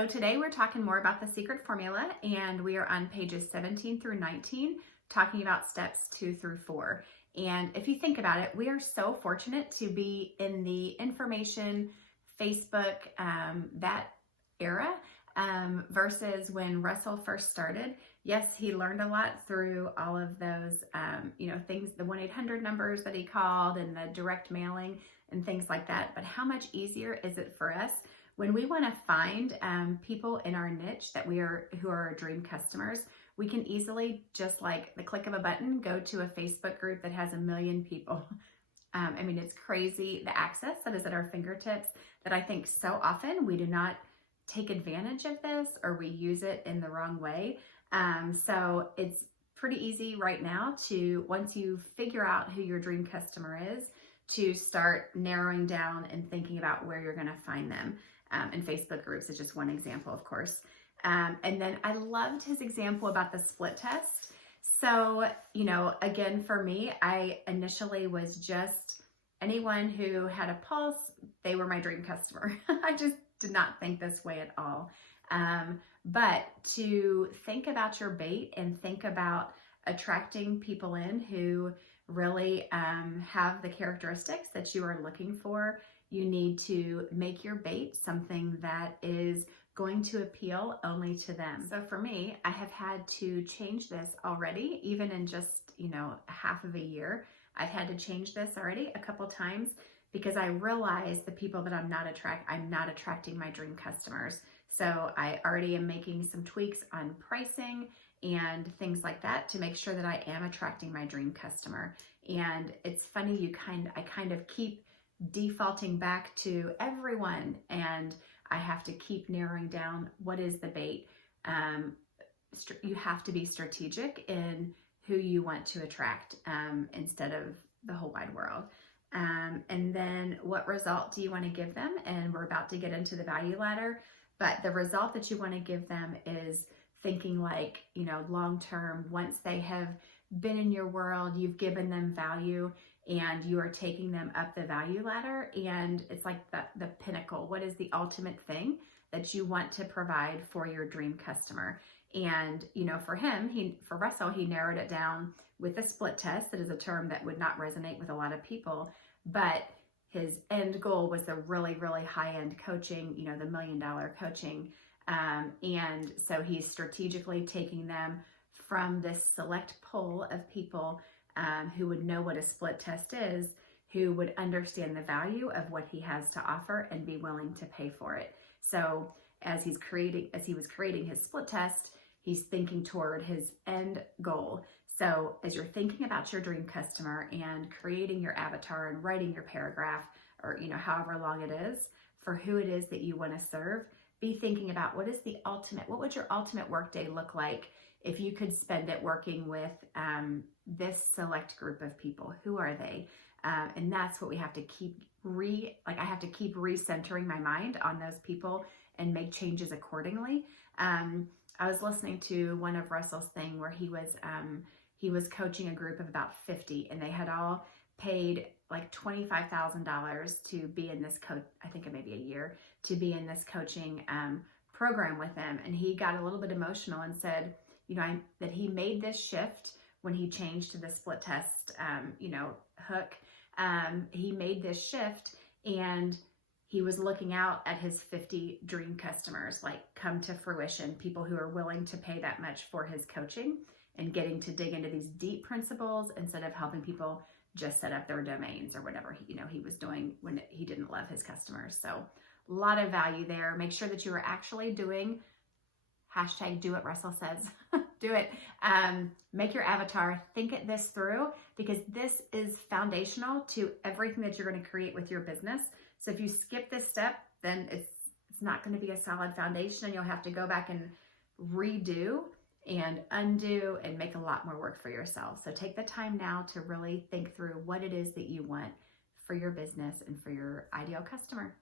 So today we're talking more about the secret formula, and we are on pages 17 through 19, talking about steps 2 through 4. And if you think about it, we are so fortunate to be in the information, Facebook, that era, versus when Russell first started. Yes, he learned a lot through all of those, things, the 1-800 numbers that he called and the direct mailing and things like that. But how much easier is it for us when we want to find people in our niche who are our dream customers? We can easily, just like the click of a button, go to a Facebook group that has 1 million people. It's crazy the access that is at our fingertips, that I think so often we do not take advantage of this, or we use it in the wrong way. So it's pretty easy right now to, once you figure out who your dream customer is, to start narrowing down and thinking about where you're going to find them. And Facebook groups is just one example, of course. And then I loved his example about the split test. So, again, for me, I initially was just anyone who had a pulse, they were my dream customer. I just did not think this way at all. But to think about your bait and think about attracting people in who really have the characteristics that you are looking for, you need to make your bait something that is going to appeal only to them. So for me, I have had to change this already, even in just, half of a year. I've had to change this already a couple times, because I realize the people that I'm not attracting my dream customers. So I already am making some tweaks on pricing and things like that to make sure that I am attracting my dream customer. And it's funny, I kind of keep defaulting back to everyone, and I have to keep narrowing down what is the bait. You have to be strategic in who you want to attract, instead of the whole wide world. And then what result do you want to give them? And we're about to get into the value ladder, but the result that you want to give them is thinking like, long-term. Once they have been in your world, you've given them value, and you are taking them up the value ladder, and it's like the pinnacle. What is the ultimate thing that you want to provide for your dream customer? And, for Russell, he narrowed it down with a split test. That is a term that would not resonate with a lot of people, but his end goal was the really, really high-end coaching, the $1 million coaching. And so he's strategically taking them from this select pool of people who would know what a split test is, who would understand the value of what he has to offer and be willing to pay for it. So as he was creating his split test, he's thinking toward his end goal. So as you're thinking about your dream customer and creating your avatar and writing your paragraph, or however long it is, for who it is that you want to serve, be thinking about what would your ultimate workday look like if you could spend it working with this select group of people. Who are they? And that's what we have to keep I have to keep recentering my mind on those people and make changes accordingly. I was listening to one of Russell's thing where he was coaching a group of about 50, and they had all paid like $25,000 to be in this I think it may be a year, to be in this coaching program with him. And he got a little bit emotional and said, that he made this shift when he changed to the split test, hook. He made this shift, and he was looking out at his 50 dream customers, like come to fruition, people who are willing to pay that much for his coaching and getting to dig into these deep principles instead of helping people just set up their domains or whatever he was doing when he didn't love his customers. So a lot of value there. Make sure that you are actually doing #do what Russell says. Do it. Make your avatar. Think this through, because this is foundational to everything that you're going to create with your business. So if you skip this step, then it's not going to be a solid foundation, and you'll have to go back and redo and undo and make a lot more work for yourself. So take the time now to really think through what it is that you want for your business and for your ideal customer.